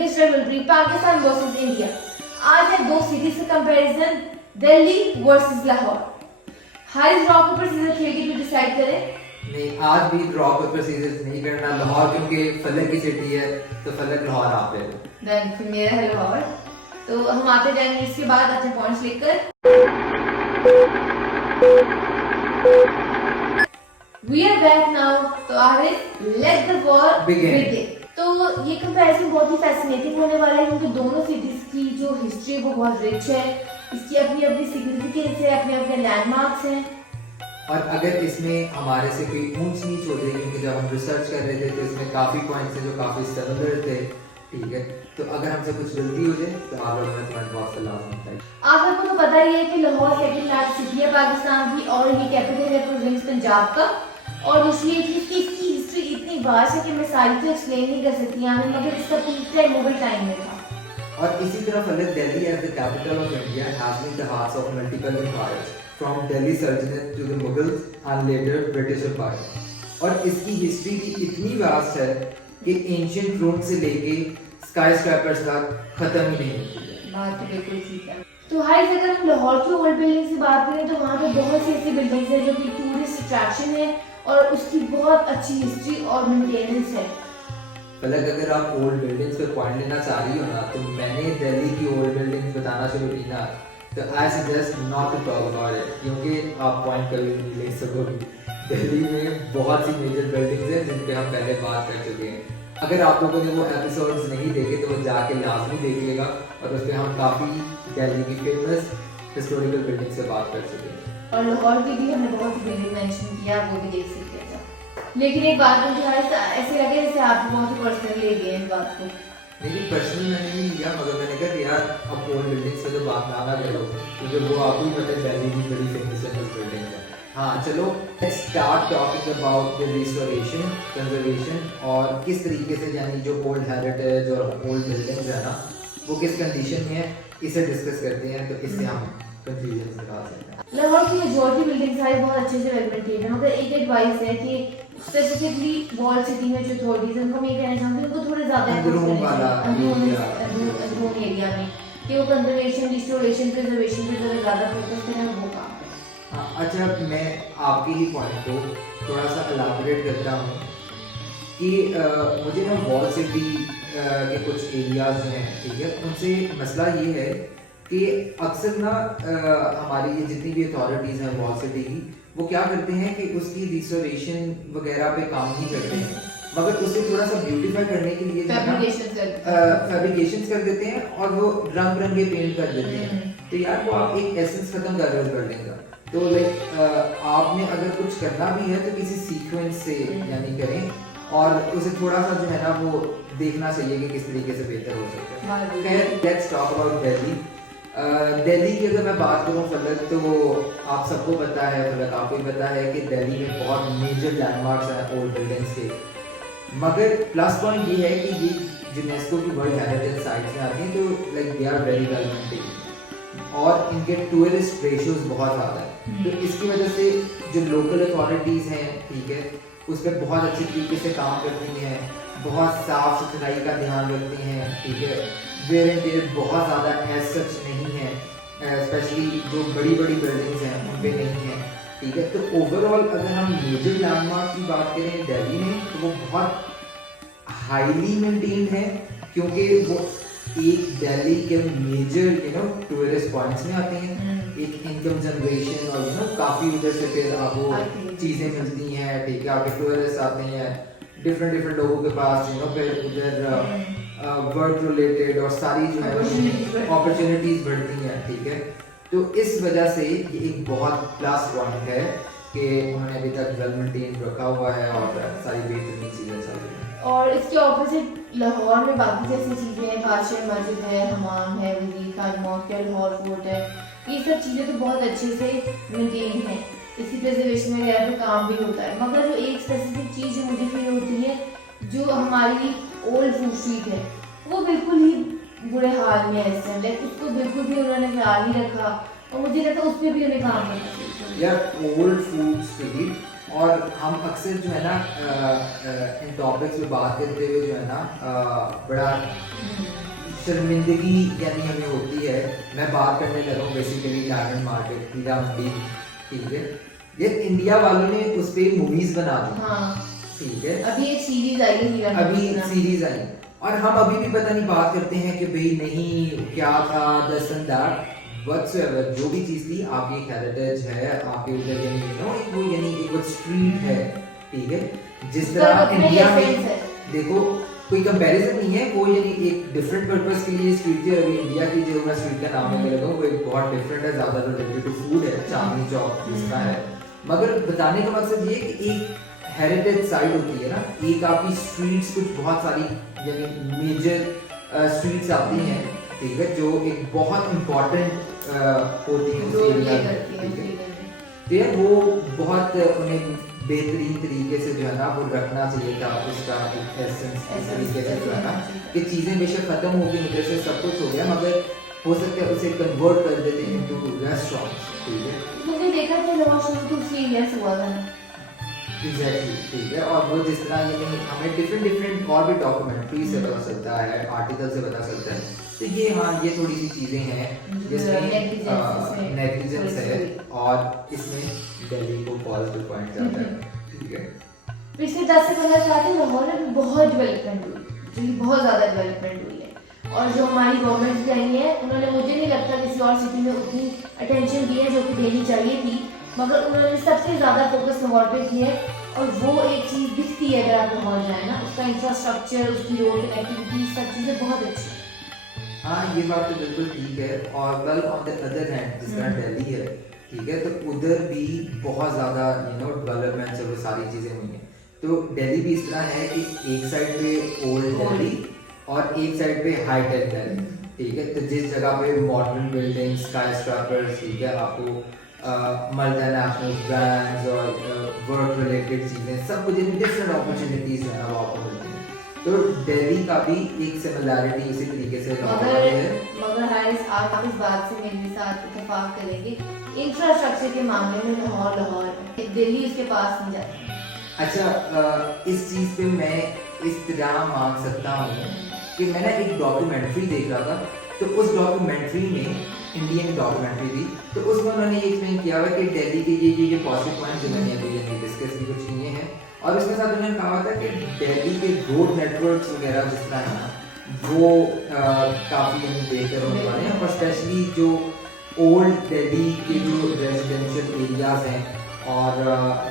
Biggest rivalry Pakistan versus India. आज है दो सिटीज का comparison, Delhi versus Lahore. Haris draw paper scissor खेल के डिसाइड करें। नहीं, आज भी ड्रॉ पेपर सीजर नहीं करना। लाहौर क्योंकि फलक की सिटी है तो फलक लाहौर आप ले लो। देन फिर मेरा है लाहौर। तो हम आते जाएंगे इसके बाद अच्छे पॉइंट्स लेकर। We are back now. तो Aaris, let the war begin. तो ये कंपैरिजन बहुत ही फैसिनेटिंग होने वाला है क्योंकि दोनों सिटीज की जो हिस्ट्री है वो बहुत रिच है। इसकी अपनी अपनी सिग्निफिकेंस है, अपने अपने लैंडमार्क्स हैं। और अगर इसमें हमारे से कोई ऊंच नीच हो जाए, क्योंकि जब हम रिसर्च कर रहे थे तो इसमें काफ़ी पॉइंट्स हैं जो काफ़ी सिमिलर थे, ठीक है, तो अगर हमसे कुछ गलती हो जाए तो आप लोगों ने कमेंट बॉक्स में लाजमी बताइए। आप लोगों को तो पता ही है कि लाहौर सेकंड लार्जेस्ट सिटी है पाकिस्तान की और ये कैपिटल है प्रोविंस पंजाब का। और दूसरी ये चीज़ कि इसकी हिस्ट्री इतनी वास्ट है कि मैं सारी तो एक्सप्लेन नहीं कर सकती यहाँ में, मगर इसका पीक टाइम मुगल टाइम में था। और इसी तरह फलक Delhi as the capital of India has been the hearts of multiple empires from Delhi सल्तनत to the Mughals and later British empire. और इसकी हिस्ट्री भी इतनी वास्ट है कि एंशिएंट रोम से लेके स्काईस्क्रैपर्स तक खत्म ही नहीं होती है। बात तो बिल्कुल ठीक है। तो हाई, अगर हम लाहौर की ओल्ड बिल्डिंग की बात करें तो वहाँ पे बहुत सी ऐसी बिल्डिंग्स हैं जो कि टूरिस्ट अट्रैक्शन है और उसकी बहुत अच्छी हिस्ट्री और मेंटेनेंस है। फलक, अगर आप ओल्ड बिल्डिंग्स पे पॉइंट लेना चाह रही हो ना, तो मैंने दिल्ली की ओल्ड बिल्डिंग्स बताना शुरू की ना, तो I suggest not to talk about it, क्योंकि आप पॉइंट कभी नहीं ले सकोगे। दिल्ली में बहुत सी मेजर बिल्डिंग्स हैं जिन पे हम पहले बात कर चुके हैं। अगर आप लोगों ने वो एपिसोड्स नहीं देखे तो वो जाके लाजमी देखिएगा, और उस पर हम काफ़ी दिल्ली की फेमस हिस्टोरिकल बिल्डिंग्स से बात कर चुके हैं। और लाहौर की भी हमने बहुत सी बिल्डिंग मेंशन किया, वो भी देख सकते हैं। लेकिन एक बात मुझे ऐसे लगे जैसे आप बहुत ही पर्सनल ले गए इस बात को। नहीं, पर्सनल मैंने नहीं लिया, मगर मैंने कहा कि यार अब ओल्ड बिल्डिंग्स पे तो बात ना करो, क्योंकि वो आपको ही पता है दिल्ली की बड़ी फेमस बिल्डिंग है। हाँ चलो, let's start talking about the restoration, conservation और किस तरीके से, यानी जो ओल्ड हेरिटेज और ओल्ड बिल्डिंग्स है ना, वो किस कंडीशन में है, इसे डिस्कस करते हैं। तो इससे हम कंफ्यूजन निकाल सकते हैं। लाहौर की मेजॉरिटी बिल्डिंग्स सारी बहुत अच्छे से वेल मेंटेन्ड है, मगर एक एडवाइस है कि स्पेसिफिकली वॉल सिटी में जो अथॉरिटीज हैं उनको मैं कहना चाहूँगी उनको थोड़े ज़्यादा अंदरूनी एरिया में कि वो कंजर्वेशन, रिस्टोरेशन, प्रिजर्वेशन पे थोड़ा ज़्यादा फोकस करें, वो काम करें। हाँ, अच्छा, मैं आपके ही पॉइंट को थोड़ा सा एलाबोरेट करता हूँ कि मुझे ना वॉल सिटी के कुछ एरियाज जो हैं, ठीक है, उनसे मसला ये है कि अक्सर ना हमारी ये जितनी भी अथॉरिटीज़ हैं वॉल सिटी की, वो क्या करते हैं कि उसकी रिस्टोरेशन वगैरह पे काम नहीं करते हैं, मगर उसे थोड़ा सा ब्यूटीफाई करने के लिए फैब्रिकेशंस कर देते हैं और वो रंग बिरंगे पेंट कर देते हैं। तो यार वो आप एक एसेंस खत्म कर रहे हो बिल्डिंग का। तो लाइक आपने अगर कुछ करना भी है तो किसी सीक्वेंस से यानी करें, और उसे थोड़ा सा जो है ना वो देखना चाहिए कि किस तरीके से बेहतर हो सकता है। खैर, let's talk about Delhi. Delhi की अगर मैं बात करूँ फलक, तो आप सबको पता है, फलक आपको भी पता है कि दिल्ली में बहुत मेजर लैंडमार्क्स हैं ओल्ड बिल्डिंग्स के, मगर प्लस पॉइंट ये है कि ये यूनेस्को की वर्ल्ड हेरिटेज साइट्स में आती हैं, तो like they are very well maintained और इनके टूरिस्ट रेशियोज बहुत ज़्यादा है। तो इसकी वजह से जो लोकल अथॉरिटीज़ हैं, ठीक है, उस पर बहुत अच्छी तरीके से काम करती हैं, बहुत साफ सुथराई का ध्यान रखती हैं, ठीक है, वेयर एंड टेयर बहुत ज़्यादा एज सच नहीं है, स्पेशली जो बड़ी बड़ी बिल्डिंग्स हैं उन पे नहीं है, ठीक है। तो ओवरऑल अगर हम मेजर लैंडमार्क की बात करें दिल्ली में, तो वो बहुत हाईली मेंटेन्ड है, क्योंकि वो एक दिल्ली के मेजर टूरिस्ट पॉइंट्स में आते हैं, एक इनकम जनरेशन और काफ़ी उधर से फिर आपको चीज़ें मिलती हैं, ठीक है, आपके टूरिस्ट आते हैं डिफरेंट लोगों के पास, फिर उधर वर्क रिलेटेड और सारी जो है अपॉर्चुनिटीज बढ़ती हैं, ठीक है। तो इस वजह से ये एक बहुत प्लस पॉइंट है कि उन्होंने अभी तक वेल मेंटेन रखा हुआ है और सारी बेहतरीन चीज़ें चल रही हैं। और इसके ऑपोजिट लाहौर में बाकी जैसी चीज़ें हैं, बादशाह मस्जिद है, हमाम है, वज़ीर खान मॉस्क है, लाहौर फोर्ट है, ये सब चीज़ें तो बहुत अच्छे से मेंटेन हैं, इसकी प्रिजर्वेशन वगैरह पे काम भी होता है। मगर जो एक स्पेसिफिक चीज़ जो मुझे फील होती है, जो हमारी ओल्ड फूड स्ट्रीट है, वो बिल्कुल ही बुरे हाल में है इस समय, लाइक उसको बिल्कुल भी उन्होंने ख्याल नहीं रखा और मुझे लगता है उस पर भी उन्हें काम करना चाहिए। यार ओल्ड फूड स्ट्रीट, और हम अक्सर जो है ना इन टॉपिक्स पे बात करते हुए जो है ना बड़ा शर्मिंदगी यानी हमें होती है। मैं बात करने लगा हूँ basically diamond market, Heera Mandi, ठीक है। ये इंडिया वालों ने उस पे मूवीज बना दी, हाँ ठीक है। अभी एक सीरीज आई है हीरा अभी मंडी नाम की। सीरीज आई और हम अभी भी पता नहीं बात करते हैं कि भाई नहीं क्या था, दिस एंड दैट व्हाटसोएवर, जो भी चीज थी आपकी एक हेरिटेज है, आपके उधर यानी एक वो यानी एक वो स्ट्रीट है, ठीक है। जिस उसका तरह अपना ही इंडिया essence में है। देखो कोई कंपैरिजन नहीं है, वो यानी एक डिफरेंट पर्पस के लिए स्ट्रीट थी। अभी इंडिया की जो मैं स्ट्रीट का नाम लेके लगा हूँ वो एक बहुत डिफरेंट है, ज्यादा रिलेटेड टू फूड है, चांदनी चौक जिसका है। मगर बताने का मकसद ये है कि एक हेरिटेज साइड होती है ना, एक आपकी स्ट्रीट्स कुछ बहुत सारी यानी मेजर स्ट्रीट्स आती हैं, ठीक है, जो एक बहुत इम्पोर्टेंट होती हैं उस रोल एरिया प्ले में, करती है ठीक है। जीवन में। तो यार वो बहुत उन्हें बेहतरीन तरीके से जो है ना वो रखना चाहिए था, उसका एक एसेंस इस तरीके से जो है ना कि चीज़ें बेशक ख़त्म हो गई, उधर से सब कुछ हो गया, मगर हो सकता है उसे कन्वर्ट कर देते हैं इनटू रेस्टोरेंट, ठीक है। तुमने देखा था लॉस शुरू तो 3 इयर्स हुआ था ना। एग्जैक्टली, ठीक है। और वो जिस तरह ये हमें डिफरेंट और भी डॉक्यूमेंट्री से पता चलता है, आर्टिकल से पता चलता है, तो ये हाँ ये थोड़ी सी चीज़ें हैं जिसमें नेग्लिजेंस है और इसमें दिल्ली को पॉजिटिव पॉइंट जाता है, ठीक है। पिछले 10 से 15 साल में लाहौर में बहुत डेवलपमेंट हुई, जो कि बहुत ज़्यादा डेवलपमेंट हुई है। और जो हमारी गवर्नमेंट भी आई है उन्होंने, मुझे नहीं लगता किसी और सिटी में उतनी अटेंशन दी है जो कि देनी चाहिए थी, मगर उन्होंने सबसे ज़्यादा फोकस लाहौर पे किया है। और वो एक चीज़ दिखती है अगर आप लाहौर जाए ना, उसका इंफ्रास्ट्रक्चर, उसकी रोड कनेक्टिविटी, सब चीज़ें बहुत अच्छी हैं। हाँ ये बात तो बिल्कुल ठीक है। और well on the other hand जिस तरह दिल्ली है, ठीक है, तो उधर भी बहुत ज़्यादा डेवलपमेंट और वो सारी चीज़ें हुई हैं। तो दिल्ली भी इस तरह है कि एक साइड पे ओल्ड दिल्ली और एक साइड पे हाई टेक दिल्ली, ठीक है। तो जिस जगह पे मॉडर्न बिल्डिंग्स, स्काईस्क्रैपर्स, ठीक है, आपको मल्टीनेशनल ब्रांड्स और वर्क रिलेटेड चीज़ें सब कुछ डिफरेंट अपॉर्चुनिटीज़ जो है वो आपको मिलती हैं। तो दिल्ली का भी एक सिमिलैरिटी इसी तरीके से लाहौर में है। मगर हारिस आप इस बात से मेरे साथ इत्तेफाक करेंगे, इंफ्रास्ट्रक्चर के मामले में लाहौर है, दिल्ली उसके पास नहीं जाती। अच्छा इस चीज़ पे मैं इस तरह मान सकता हूँ कि मैंने एक डॉक्यूमेंट्री देख रहा था, तो उस डॉक्यूमेंट्री में इंडियन डॉक्यूमेंट्री थी, तो उसमें उन्होंने ये एक्सप्लेन किया हुआ कि दिल्ली के ये पॉजिटिव पॉइंट जो मैंने अभी डिस्कस भी कुछ किए हैं। और उसके साथ उन्होंने कहा था कि दिल्ली के रोड नेटवर्क्स वगैरह जिस तरह है ना वो काफ़ी बेहतर होने वाले हैं, और स्पेशली जो ओल्ड दिल्ली के जो रेजिडेंशियल एरियाज हैं और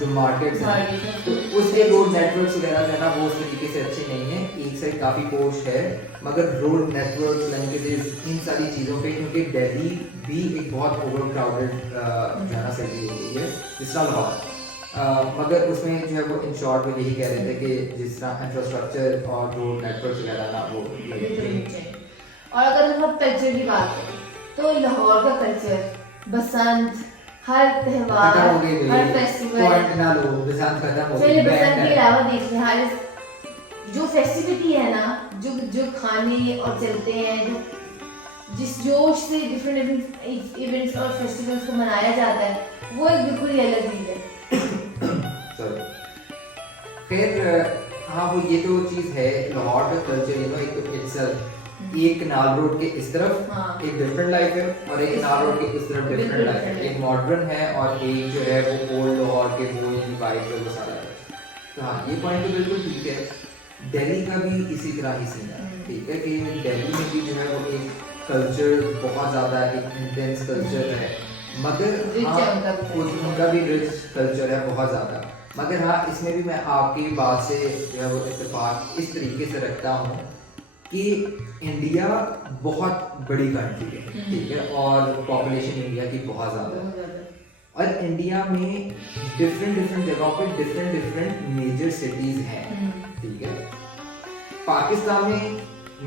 जो मार्केट्स हैं, तो उसके रोड नेटवर्क्स वगैरह जो है ना वो उस तरीके से अच्छे नहीं हैं। एक साइड काफ़ी पोस्ट है, मगर रोड नेटवर्क्स लैंग्वेजेस इन सारी चीज़ों पे, क्योंकि दिल्ली भी एक बहुत ओवर क्राउडेड जो है ना सिटी हो गई है जिस तरह लाहौर, मगर उसमें जो है वो इन शॉर्ट में यही कह रहे थे कि जिस तरह इंफ्रास्ट्रक्चर और रोड नेटवर्क वगैरह ना वो और अगर हम कल्चर की बात करें तो लाहौर का कल्चर, बसंत, हर त्योहार, हर फेस्टिवल, चलिए बसंत के अलावा देखिए हर जो फेस्टिविटी है ना, जो खाने और चलते हैं, जो जिस जोश से डिफरेंट इवेंट्स और फेस्टिवल्स को मनाया जाता है, वो एक बिल्कुल ही अलग चीज़ है। फिर हाँ वो ये तो चीज़ है लाहौर का कल्चर, एक तो इट्सल्फ एक कनाल रोड के इस तरफ एक डिफरेंट लाइफ है और एक कनाल रोड के इस तरफ डिफरेंट लाइफ है, एक मॉडर्न है और एक जो है वो ओल्ड लाहौर के वो यानी वाइब है वो सारा है। तो हाँ ये पॉइंट तो बिल्कुल ठीक है। दिल्ली का भी इसी तरह ही सीन है, ठीक है, कि दिल्ली में भी जो है वो एक कल्चर बहुत ज़्यादा एक इंटेंस कल्चर है, मगर हाँ उनका भी रिच कल्चर है बहुत ज़्यादा। मगर हाँ इसमें भी मैं आपकी बात से जो है वो इत्तेफाक इस तरीके से रखता हूँ कि इंडिया बहुत बड़ी कंट्री है, ठीक है, और पॉपुलेशन इंडिया की बहुत ज़्यादा है, और इंडिया में डिफरेंट जगहों पे डिफरेंट मेजर सिटीज़ हैं, ठीक है। पाकिस्तान में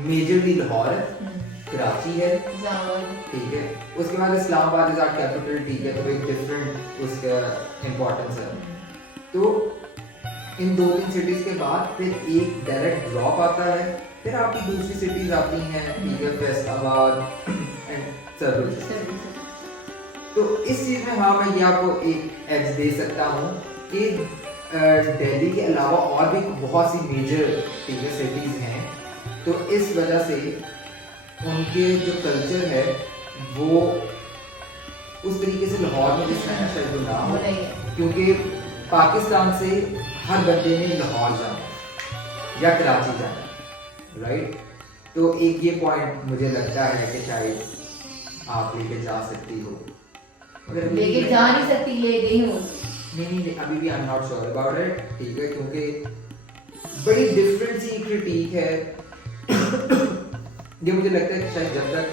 मेजरली लाहौर है, कराची है, ठीक है, उसके बाद इस्लामाबाद इज आवर कैपिटल, ठीक है, तो एक डिफरेंट उसका इम्पोर्टेंस है। तो इन 2-3 सिटीज़ के बाद फिर एक डायरेक्ट ड्रॉप आता है, फिर आपकी दूसरी सिटीज़ आती हैं, ठीक है, फैसलाबाद एंड सरगुजा। तो इस चीज़ में हाँ मैं ये आपको एक एज दे सकता हूँ कि दिल्ली के अलावा और भी बहुत सी मेजर, ठीक है, सिटीज़ हैं, तो इस वजह से उनके जो कल्चर है वो उस तरीके से लाहौर में जिस तरह शायद वो ना वो हो, नहीं है। क्योंकि पाकिस्तान से हर बंदे ने लाहौर जाना है या कराची जाना है, राइट। तो एक ये पॉइंट मुझे लगता है कि शायद आप लेके जा सकती हो, मगर अभी लेके मैं- जा नहीं सकती, ले गई हूँ। नहीं, अभी भी I am not sure about it, ठीक है, क्योंकि बड़ी डिफरेंट सी क्रिटिक है। ये मुझे लगता है कि शायद जब तक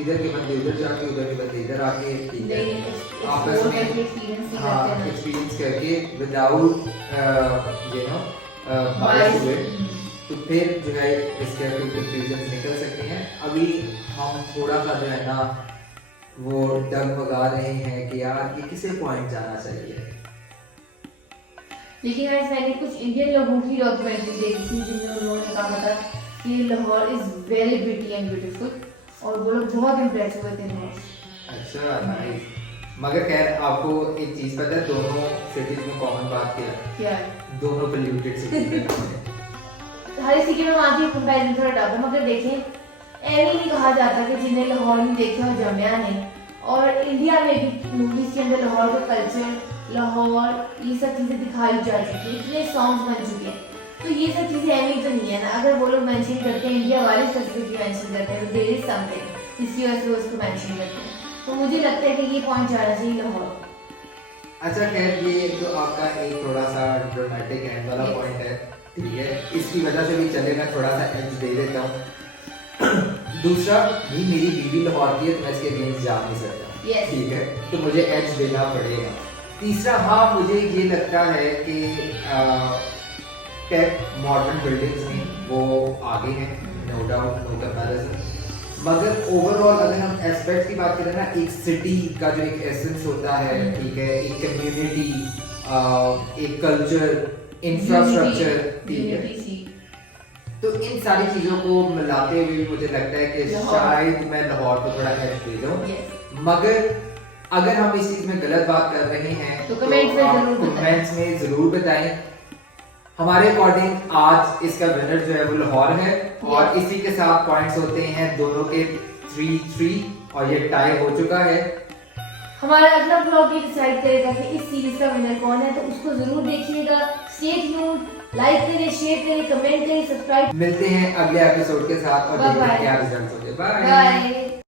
इधर के बंदे उधर जाके उधर के बंदे इधर आके, ठीक है, आपस में एक्सपीरियंस नहीं हाँ करते ना। एक्सपीरियंस करके without you know bias Bias, हुए, तो फिर जो है इसके कोई कंफ्यूजन निकल सकते हैं। अभी हम थोड़ा सा जो है ना वो डगमगा रहे हैं कि यार ये किसे पॉइंट जाना चाहिए। लेकिन आज मैंने कुछ इंडियन लोगों की डॉक्यूमेंट्री देखी थी जिनमें उन्होंने कहा था कि Lahore is very pretty and beautiful, और वो लोग बहुत इम्प्रेस हुए थे लाहौर। अच्छा, नाइस। मगर खैर आपको एक चीज पता है, दोनों सिटीज में कॉमन बात क्या है? क्या है? दोनों पोल्यूटेड सिटीज हैं। हर सिटी में वहाँ की कंपैरिजन थोड़ा टफ है, मगर देखें ऐसे नहीं कहा जाता कि जिन्हें लाहौर नहीं देखा और जमिया नहीं। और इंडिया में भी मूवीज के अंदर लाहौर का कल्चर, लाहौर, ये सब चीज़ें दिखाई जा चुकी हैं, इतने सॉन्ग्स बन चुके हैं, तो ये सब चीज़ें ऐसी तो नहीं है ना। अगर वो लोग मेंशन करते हैं, इंडिया वाले स्पेसिफिकली मेंशन करते हैं, तो देयर इज समथिंग जिसकी वजह से वो उसको मेंशन करते हैं। तो मुझे लगता है कि ये पॉइंट जाना चाहिए लाहौर। अच्छा खैर, ये तो आपका एक थोड़ा सा ड्रामेटिक एंड वाला Yes. पॉइंट है, ठीक है, इसकी वजह से भी चलेगा, थोड़ा सा एज दे देता हूँ। दूसरा भी, मेरी बीवी लाहौर की है तो मैं इसके अगेंस्ट जा नहीं सकता, Yes. ठीक है, तो मुझे एज देना पड़ेगा। तीसरा, हाँ मुझे ये लगता है कि टेक मॉडर्न बिल्डिंग्स में वो आगे हैं, नो डाउट, नो कंपैरिजन, मगर ओवरऑल अगर हम एस्पेक्ट की बात करें ना, एक सिटी का जो एक एसेंस होता है, ठीक है, एक कम्युनिटी, एक कल्चर, इंफ्रास्ट्रक्चर, ठीक है, Unity सी। तो इन सारी चीजों को मिलाते हुए भी मुझे लगता है कि लाहौर। शायद मैं लाहौर को थोड़ा एज दे दूं। Yes. मगर अगर हम इस चीज में गलत बात कर रहे हैं तो कमेंट्स में आप जरूर बताएं। कमेंट्स में जरूर बताएं। हमारे अकॉर्डिंग आज इसका विनर जो है वो लाहौर है, और इसी के साथ पॉइंट्स होते हैं दोनों के 3-3, और ये टाई हो चुका है। हमारा अगला ब्लॉग ये डिसाइड करेगा कि इस सीरीज का विनर कौन है, तो उसको जरूर देखिएगा। स्टे ट्यून्ड, लाइक करें, शेयर करें, कमेंट करें, सब्सक्राइब। मिलते हैं अगले एपिसोड के साथ और Bye देखते हैं bye. क्या रिजल्ट होते हैं। बाय। बाय।